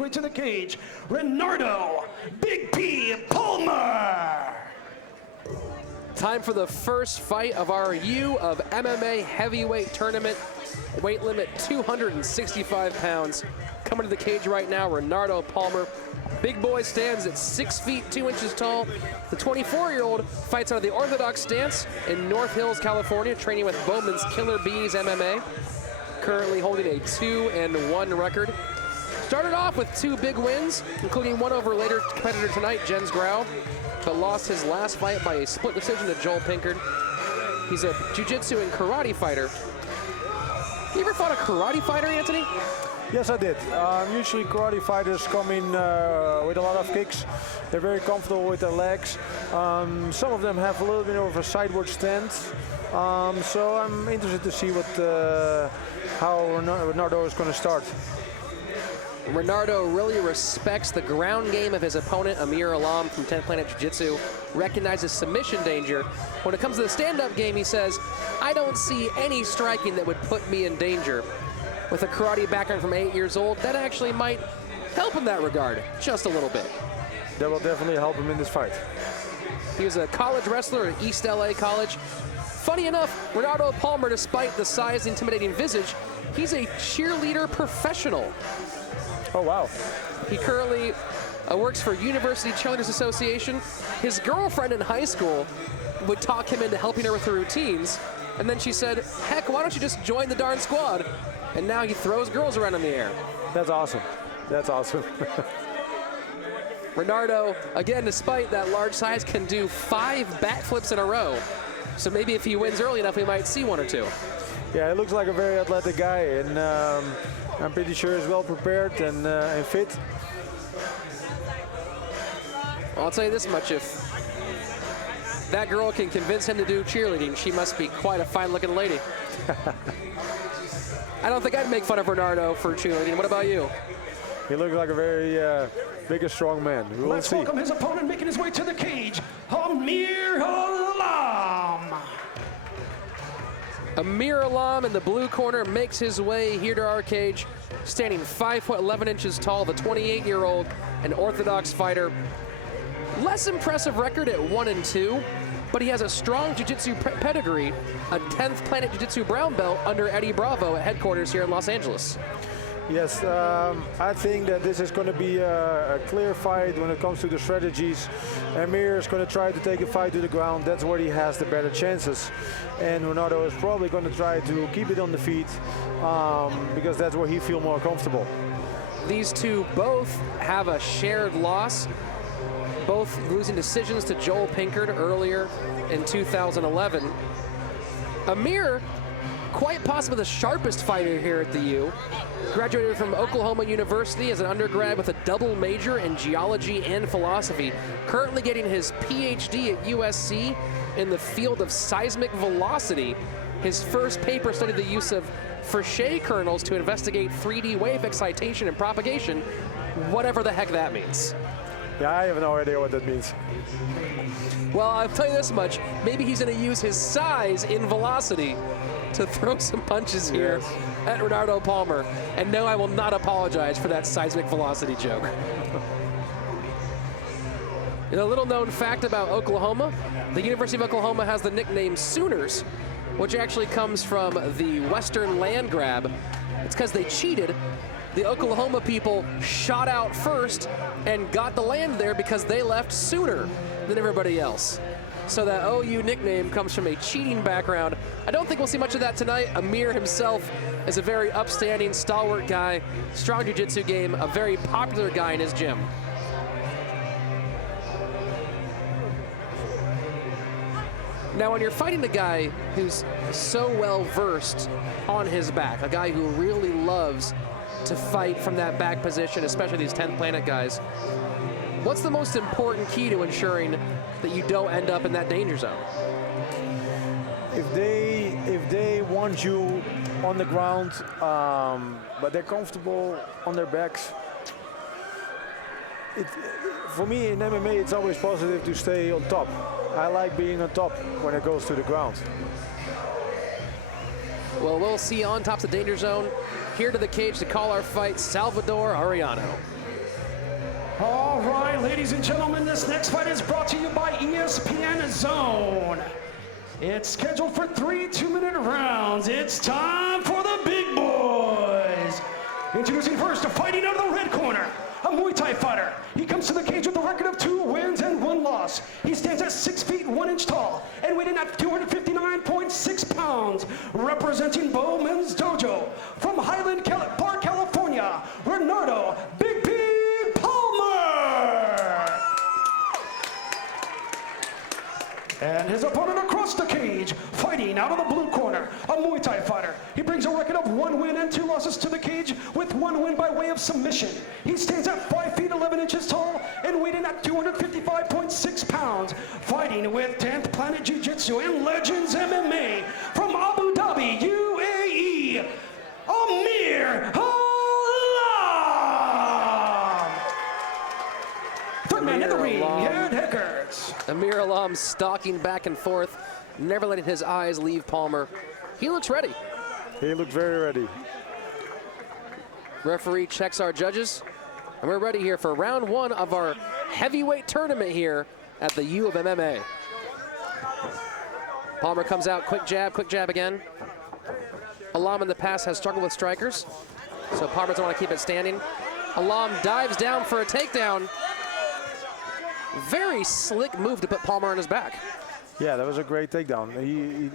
Way to the cage, Renardo Big P Palmer. Time for the first fight of our U of MMA heavyweight tournament. Weight limit 265 pounds. Coming to the cage right now, Renardo Palmer. Big boy stands at 6 feet 2 inches tall. The 24-year-old fights out of the orthodox stance in North Hills, California, training with Bowman's Killer Bees MMA. Currently holding a 2-1 record. Started off with 2 big wins, including one over later competitor tonight, Jens Grau, but lost his last fight by a split decision to Joel Pinkard. He's a jiu-jitsu and karate fighter. You ever fought a karate fighter, Anthony? Yes, I did. Usually karate fighters come in with a lot of kicks. They're very comfortable with their legs. Some of them have a little bit of a sideward stance. So I'm interested to see how Renardo is going to start. Renardo really respects the ground game of his opponent, Amir Allam from 10th Planet Jiu-Jitsu, recognizes submission danger. When it comes to the stand-up game, he says, I don't see any striking that would put me in danger. With a karate background from 8 years old, that actually might help in that regard, just a little bit. That will definitely help him in this fight. He was a college wrestler at East LA College. Funny enough, Renardo Palmer, despite the size and intimidating visage, he's a cheerleader professional. Oh, wow. He currently works for University Cheerleaders Association. His girlfriend in high school would talk him into helping her with her routines. And then she said, heck, why don't you just join the darn squad? And now he throws girls around in the air. That's awesome. That's awesome. Renardo, again, despite that large size, can do 5 backflips in a row. So maybe if he wins early enough, we might see 1 or 2. Yeah, he looks like a very athletic guy, and I'm pretty sure he's well prepared and fit. Well, I'll tell you this much, if that girl can convince him to do cheerleading, she must be quite a fine-looking lady. I don't think I'd make fun of Renardo for cheerleading. What about you? He looks like a very big and strong man. Let's welcome his opponent making his way to the cage, Amir Allam. Amir Allam in the blue corner makes his way here to our cage, standing 5 foot 11 inches tall, the 28-year-old, an orthodox fighter. Less impressive record at 1-2, but he has a strong jiu-jitsu pedigree, a 10th Planet Jiu-Jitsu brown belt under Eddie Bravo at headquarters here in Los Angeles. Yes, I think that this is going to be a clear fight when it comes to the strategies. Amir is going to try to take a fight to the ground. That's where he has the better chances. And Renardo is probably going to try to keep it on the feet because that's where he feels more comfortable. These two both have a shared loss, both losing decisions to Joel Pinkard earlier in 2011. Amir, quite possibly the sharpest fighter here at the U. Graduated from Oklahoma University as an undergrad with a double major in geology and philosophy. Currently getting his PhD at USC in the field of seismic velocity. His first paper studied the use of Frechet kernels to investigate 3D wave excitation and propagation, whatever the heck that means. Yeah, I have no idea what that means. Well, I'll tell you this much. Maybe he's going to use his size in velocity to throw some punches here at Renardo Palmer. And no, I will not apologize for that seismic velocity joke. And a little known fact about Oklahoma, the University of Oklahoma has the nickname Sooners, which actually comes from the Western land grab. It's because they cheated. The Oklahoma people shot out first and got the land there because they left sooner than everybody else. So that OU nickname comes from a cheating background. I don't think we'll see much of that tonight. Amir himself is a very upstanding, stalwart guy, strong jiu-jitsu game, a very popular guy in his gym. Now, when you're fighting a guy who's so well versed on his back, a guy who really loves to fight from that back position, especially these 10th Planet guys, what's the most important key to ensuring that you don't end up in that danger zone? If they want you on the ground, but they're comfortable on their backs, for me in MMA, it's always positive to stay on top. I like being on top when it goes to the ground. Well, we'll see on top of the danger zone. Here to the cage to call our fight, Salvador Arellano. All right, ladies and gentlemen, this next fight is brought to you by ESPN Zone. It's scheduled for 3 2-minute rounds. It's time for the big boys. Introducing first, fighting out of the red corner, a Muay Thai fighter. He comes to the cage with a record of 2 wins and 1 loss. He stands at 6 feet 1 inch tall and weighing at 259.6 pounds. Representing Bowman's Dojo from Highland Park, California, Renardo Big P Palmer. And his opponent across the cage, fighting out of the blue corner, a Muay Thai fighter. He brings a record of 1 win and 2 losses to the cage with 1 win by way of submission. He stands at 5 feet 11 inches tall and weighing at 255.6 pounds. Fighting with 10th Planet Jiu-Jitsu and Legends MMA from Abu Dhabi, UAE, Amir Allam. Third man in the ring, Ed Heckers. Amir Allam stalking back and forth, never letting his eyes leave Palmer. He looks ready. He looked very ready. Referee checks our judges, and we're ready here for round 1 of our heavyweight tournament here at the U of MMA. Palmer comes out, quick jab again. Allam in the past has struggled with strikers, so Palmer doesn't want to keep it standing. Allam dives down for a takedown. Very slick move to put Palmer on his back. Yeah, that was a great takedown. He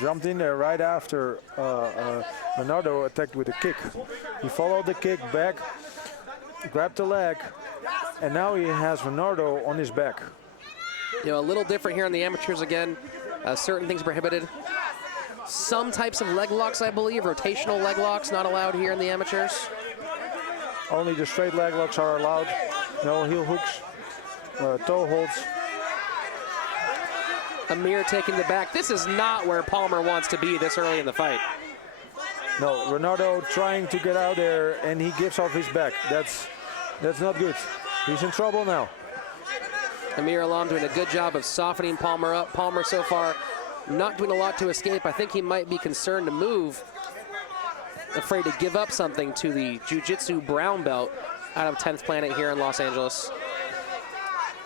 jumped in there right after Renardo attacked with a kick. He followed the kick back, grabbed the leg, and now he has Renardo on his back. You know, a little different here in the amateurs again. Certain things prohibited. Some types of leg locks, I believe, rotational leg locks not allowed here in the amateurs. Only the straight leg locks are allowed. No heel hooks, toe holds. Amir taking the back. This is not where Palmer wants to be this early in the fight. No, Renardo trying to get out there, and he gives off his back. That's not good. He's in trouble now. Amir Allam doing a good job of softening Palmer up. Palmer so far not doing a lot to escape. I think he might be concerned to move, afraid to give up something to the Jiu-Jitsu brown belt out of 10th Planet here in Los Angeles.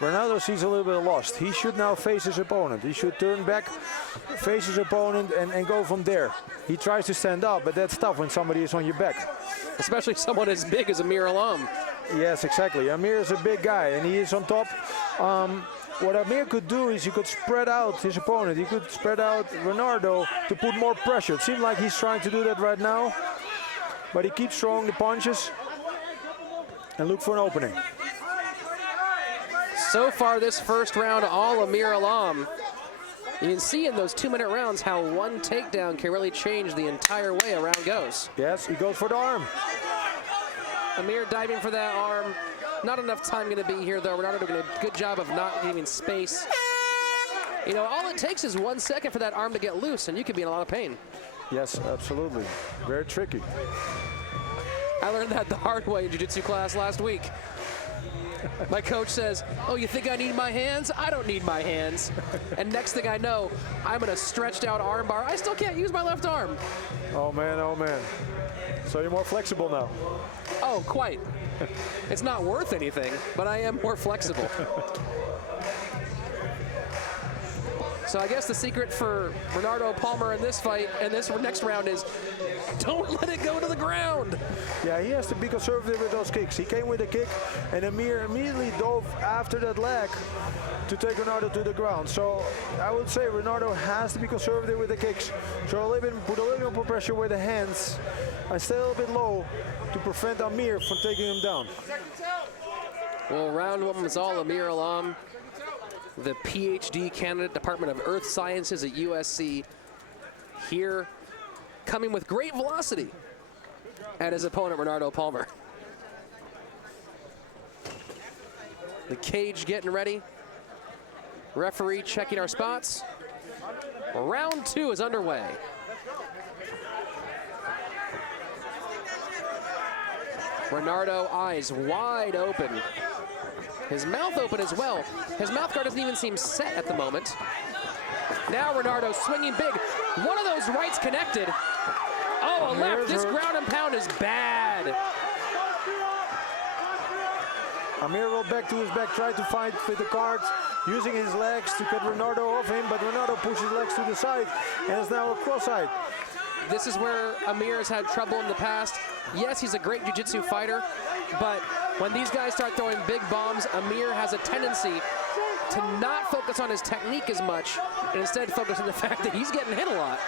Renardo seems a little bit lost. He should now face his opponent. He should turn back, face his opponent, and go from there. He tries to stand up, but that's tough when somebody is on your back. Especially someone as big as Amir Allam. Yes, exactly. Amir is a big guy, and he is on top. What Amir could do is he could spread out his opponent. He could spread out Renardo to put more pressure. It seems like he's trying to do that right now, but he keeps throwing the punches and look for an opening. So far this first round, all Amir Allam. You can see in those 2-minute rounds how one takedown can really change the entire way a round goes. Yes, he goes for the arm. Amir diving for that arm. Not enough time going to be here, though. Renardo doing a good job of not giving space. You know, all it takes is 1 second for that arm to get loose, and you could be in a lot of pain. Yes, absolutely. Very tricky. I learned that the hard way in jiu-jitsu class last week. My coach says, "Oh, you think I need my hands? I don't need my hands." And next thing I know, I'm in a stretched out arm bar. I still can't use my left arm. Oh man, oh man. So you're more flexible now. Oh, quite. It's not worth anything, but I am more flexible. So I guess the secret for Renardo Palmer in this fight and this next round is don't let it go to the ground. Yeah, he has to be conservative with those kicks. He came with a kick, and Amir immediately dove after that leg to take Renardo to the ground. So I would say Renardo has to be conservative with the kicks. So put a little bit more pressure with the hands and stay a little bit low to prevent Amir from taking him down. Well, round 1 was all Amir Allam, the PhD candidate, Department of Earth Sciences at USC, here coming with great velocity at his opponent, Renardo Palmer. The cage getting ready. Referee checking our spots. Round 2 is underway. Renardo, eyes wide open. His mouth open as well. His mouth guard doesn't even seem set at the moment. Now Renardo swinging big. One of those rights connected. Oh, a left. This ground and pound is bad. Amir rolled back to his back, tried to fight with the guard, using his legs to cut Renardo off him, but Renardo pushed his legs to the side, and it's now a cross-side. This is where Amir has had trouble in the past. Yes, he's a great jiu-jitsu fighter, but when these guys start throwing big bombs, Amir has a tendency to not focus on his technique as much, and instead focus on the fact that he's getting hit a lot.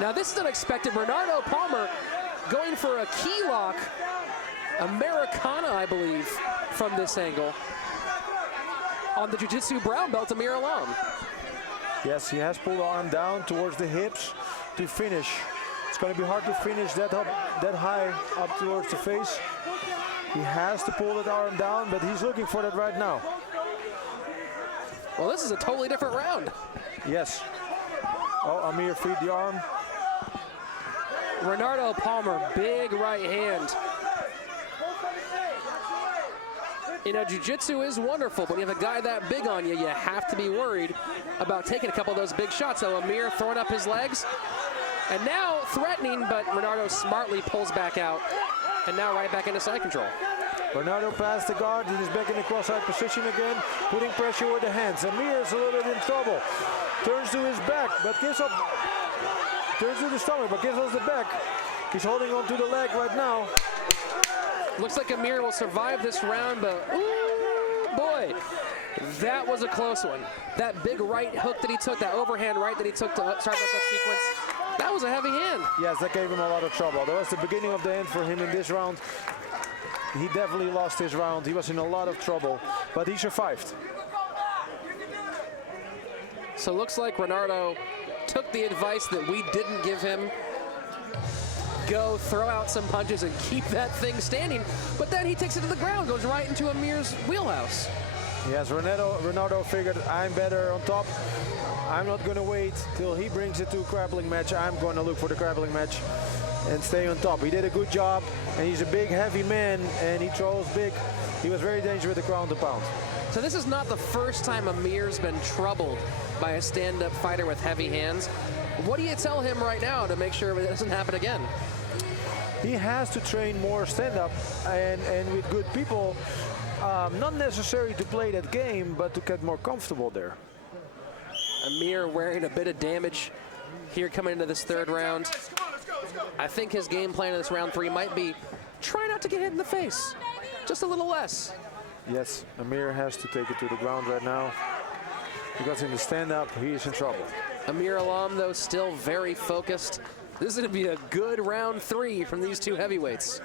Now this is unexpected. Renardo Palmer going for a key lock, Americana, I believe, from this angle, on the jiu-jitsu brown belt, Amir Allam. Yes, he has pulled the arm down towards the hips to finish. It's going to be hard to finish that high up towards the face. He has to pull that arm down, but he's looking for that right now. Well, this is a totally different round. Yes. Oh, Amir freed the arm. Renardo Palmer, big right hand. You know, jiu-jitsu is wonderful, but when you have a guy that big on you, you have to be worried about taking a couple of those big shots. So Amir throwing up his legs, and now threatening, but Renardo smartly pulls back out, and now right back into side control. Renardo passed the guard, and he's back in the cross-side position again, putting pressure with the hands. Amir is a little bit in trouble. Turns to his back, but gives up. Turns to the stomach, but gives us the back. He's holding on to the leg right now. Looks like Amir will survive this round, but ooh, boy, that was a close one. That big right hook that he took, that overhand right that he took to start off that sequence, that was a heavy hand. Yes, that gave him a lot of trouble. That was the beginning of the end for him in this round. He definitely lost his round. He was in a lot of trouble, but he survived. So looks like Renardo took the advice that we didn't give him. Go throw out some punches and keep that thing standing, but then he takes it to the ground, goes right into Amir's wheelhouse. Yes, Renardo figured, I'm better on top. I'm not going to wait till he brings it to a grappling match. I'm going to look for the grappling match and stay on top. He did a good job, and he's a big, heavy man, and he throws big. He was very dangerous with the ground and pound. So this is not the first time Amir's been troubled by a stand-up fighter with heavy hands. What do you tell him right now to make sure it doesn't happen again? He has to train more stand-up and with good people. Not necessary to play that game, but to get more comfortable there. Amir wearing a bit of damage here coming into this third round. I think his game plan in this round 3 might be try not to get hit in the face, just a little less. Yes, Amir has to take it to the ground right now, because in the stand-up, he is in trouble. Amir Allam, though, still very focused. This is going to be a good round 3 from these two heavyweights.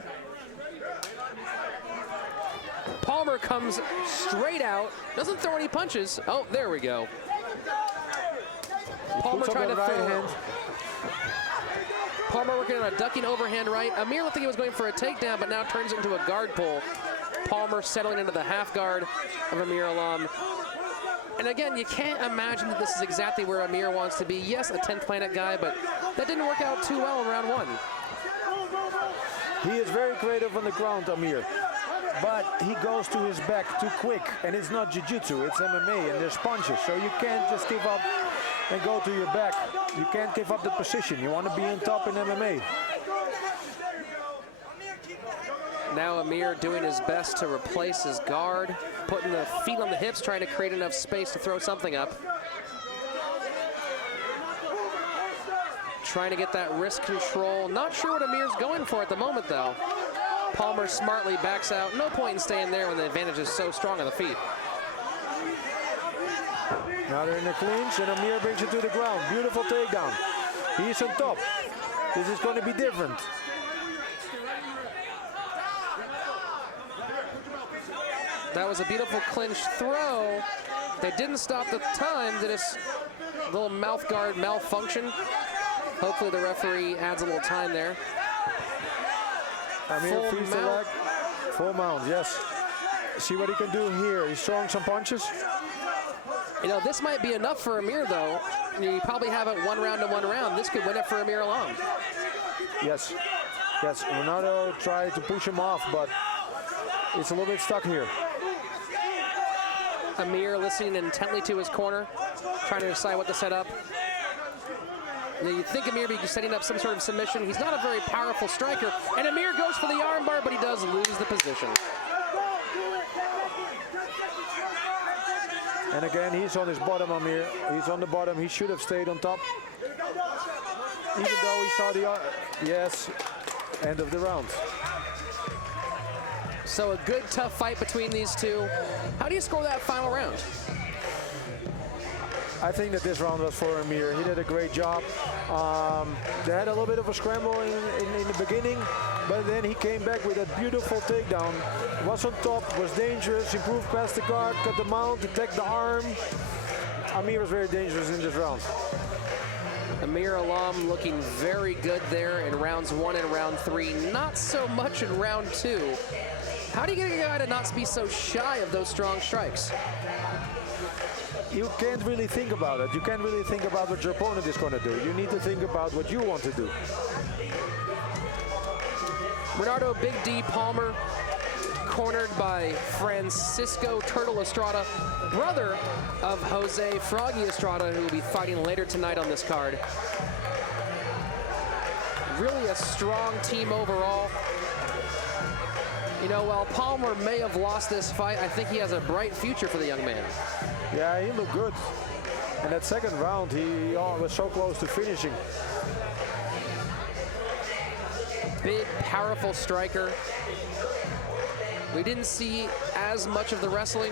Palmer comes straight out, doesn't throw any punches. Oh, there we go. Palmer trying to throw. Palmer working on a ducking overhand right. Amir looked like he was going for a takedown, but now turns into a guard pull. Palmer settling into the half guard of Amir Allam. And again, you can't imagine that this is exactly where Amir wants to be. Yes, a 10th planet guy, but that didn't work out too well in round 1. He is very creative on the ground, Amir. But he goes to his back too quick. And it's not jiu-jitsu, it's MMA, and there's punches. So you can't just give up and go to your back. You can't give up the position. You want to be on top in MMA. Now Amir doing his best to replace his guard, putting the feet on the hips, trying to create enough space to throw something up. Trying to get that wrist control. Not sure what Amir's going for at the moment, though. Palmer smartly backs out. No point in staying there when the advantage is so strong on the feet. Now they're in the clinch, and Amir brings it to the ground. Beautiful takedown. He's on top. This is going to be different. That was a beautiful clinch throw. They didn't stop the time. Did this little mouth guard malfunction. Hopefully the referee adds a little time there. Amir feeds the leg. Full mount, yes. See what he can do here. He's throwing some punches. You know, this might be enough for Amir, though. You probably have it 1 round to 1 round. This could win it for Amir Allam. Yes. Yes, Renardo tried to push him off, but it's a little bit stuck here. Amir listening intently to his corner, trying to decide what to set up. You'd think Amir would be setting up some sort of submission. He's not a very powerful striker, and Amir goes for the armbar, but he does lose the position. And again, he's on his bottom, Amir. He's on the bottom. He should have stayed on top. Even though he saw the... yes, end of the round. So a good, tough fight between these two. How do you score that final round? I think that this round was for Amir. He did a great job. They had a little bit of a scramble in the beginning, but then he came back with a beautiful takedown. Was on top, was dangerous, improved past the guard, cut the mount, attacked the arm. Amir was very dangerous in this round. Amir Allam looking very good there in rounds 1 and round 3. Not so much in round 2. How do you get a guy to not be so shy of those strong strikes? You can't really think about it. You can't really think about what your opponent is going to do. You need to think about what you want to do. Renardo Big D Palmer, cornered by Francisco Turtle Estrada, brother of Jose Froggy Estrada, who will be fighting later tonight on this card. Really a strong team overall. You know, while Palmer may have lost this fight, I think he has a bright future for the young man. Yeah, he looked good. And that second round, he was so close to finishing. Big, powerful striker. We didn't see as much of the wrestling,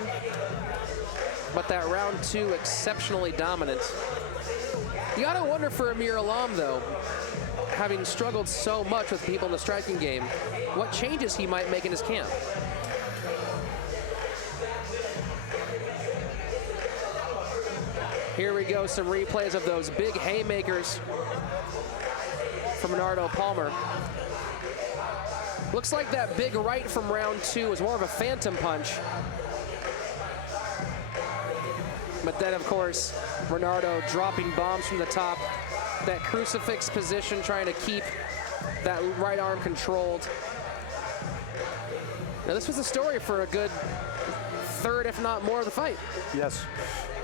but that round 2 exceptionally dominant. You gotta wonder for Amir Allam, though, having struggled so much with people in the striking game, what changes he might make in his camp. Here we go, some replays of those big haymakers from Renardo Palmer. Looks like that big right from round 2 was more of a phantom punch. But then, of course, Renardo dropping bombs from the top. That crucifix position, trying to keep that right arm controlled. Now, this was the story for a good third, if not more, of the fight. Yes.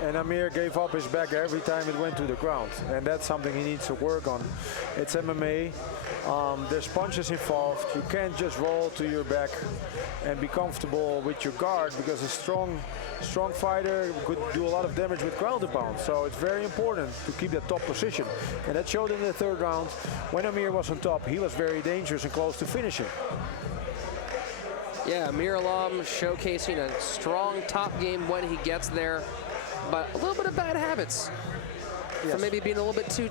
And Amir gave up his back every time it went to the ground. And that's something he needs to work on. It's MMA. There's punches involved. You can't just roll to your back and be comfortable with your guard, because a strong fighter could do a lot of damage with ground and pound. So it's very important to keep that top position. And that showed in the third round. When Amir was on top, he was very dangerous and close to finishing. Yeah, Amir Allam showcasing a strong top game when he gets there, but a little bit of bad habits. Yes. From maybe being a little bit too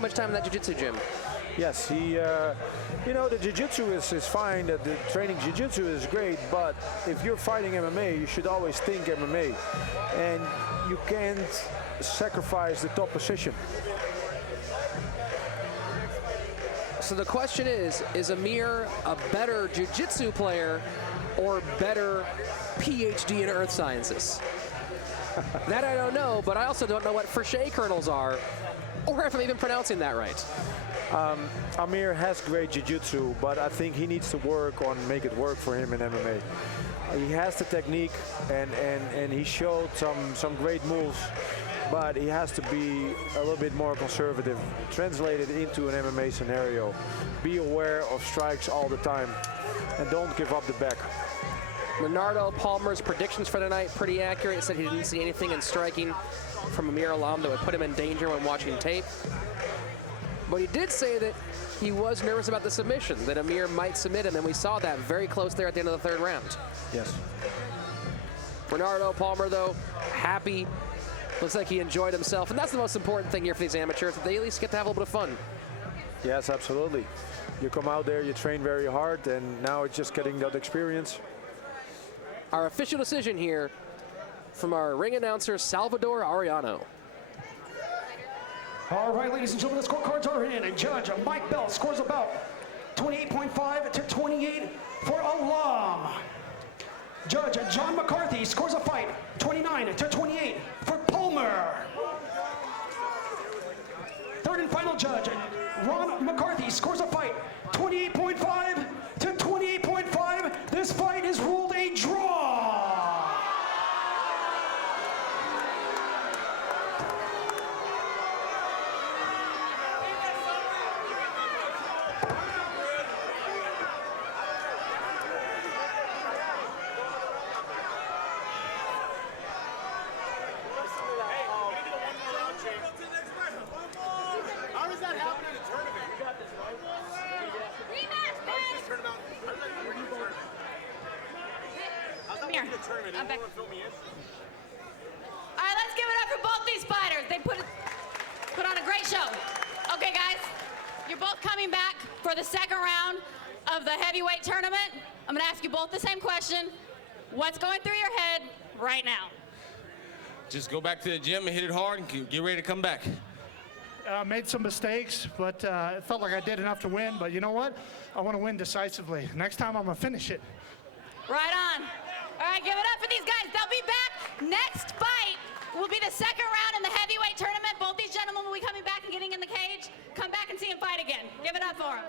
much time in that jiu-jitsu gym. Yes, he, you know, the jiu-jitsu is fine, the training jiu-jitsu is great, but if you're fighting MMA, you should always think MMA. And you can't sacrifice the top position. So the question is Amir a better jiu-jitsu player or better PhD in earth sciences? That I don't know, but I also don't know what Frichet kernels are, or if I'm even pronouncing that right. Amir has great jiu-jitsu, but I think he needs to work on make it work for him in MMA. He has the technique, and he showed some great moves, but he has to be a little bit more conservative, translate it into an MMA scenario. Be aware of strikes all the time, and don't give up the back. Renardo Palmer's predictions for tonight pretty accurate. He said he didn't see anything in striking from Amir Allam that would put him in danger when watching tape. But he did say that he was nervous about the submission, that Amir might submit him, and we saw that very close there at the end of the third round. Yes. Renardo Palmer, though, happy. Looks like he enjoyed himself, and that's the most important thing here for these amateurs, that they at least get to have a little bit of fun. Yes, absolutely. You come out there, you train very hard, and now it's just getting that experience. Our official decision here from our ring announcer, Salvador Arellano. All right, ladies and gentlemen, the scorecards are in, and Judge Mike Bell scores about 28.5 to 28 for Allam. Judge John McCarthy scores a fight 29 to 28 for Palmer. Third and final judge, Ron McCarthy scores a fight 28.5 to 28.5. This fight is ruled a draw. tournament. I'm back. Anyone fill me in? All right, let's give it up for both these fighters. They put on a great show. Okay, guys, you're both coming back for the second round of the heavyweight tournament. I'm gonna ask you both the same question. What's going through your head right now? Just go back to the gym and hit it hard and get ready to come back. Made some mistakes, but it felt like I did enough to win. But you know what? I want to win decisively. Next time, I'm going to finish it. Right on. All right, give it up for these guys. They'll be back. Next fight will be the second round in the heavyweight tournament. Both these gentlemen will be coming back and getting in the cage. Come back and see them fight again. Give it up for them.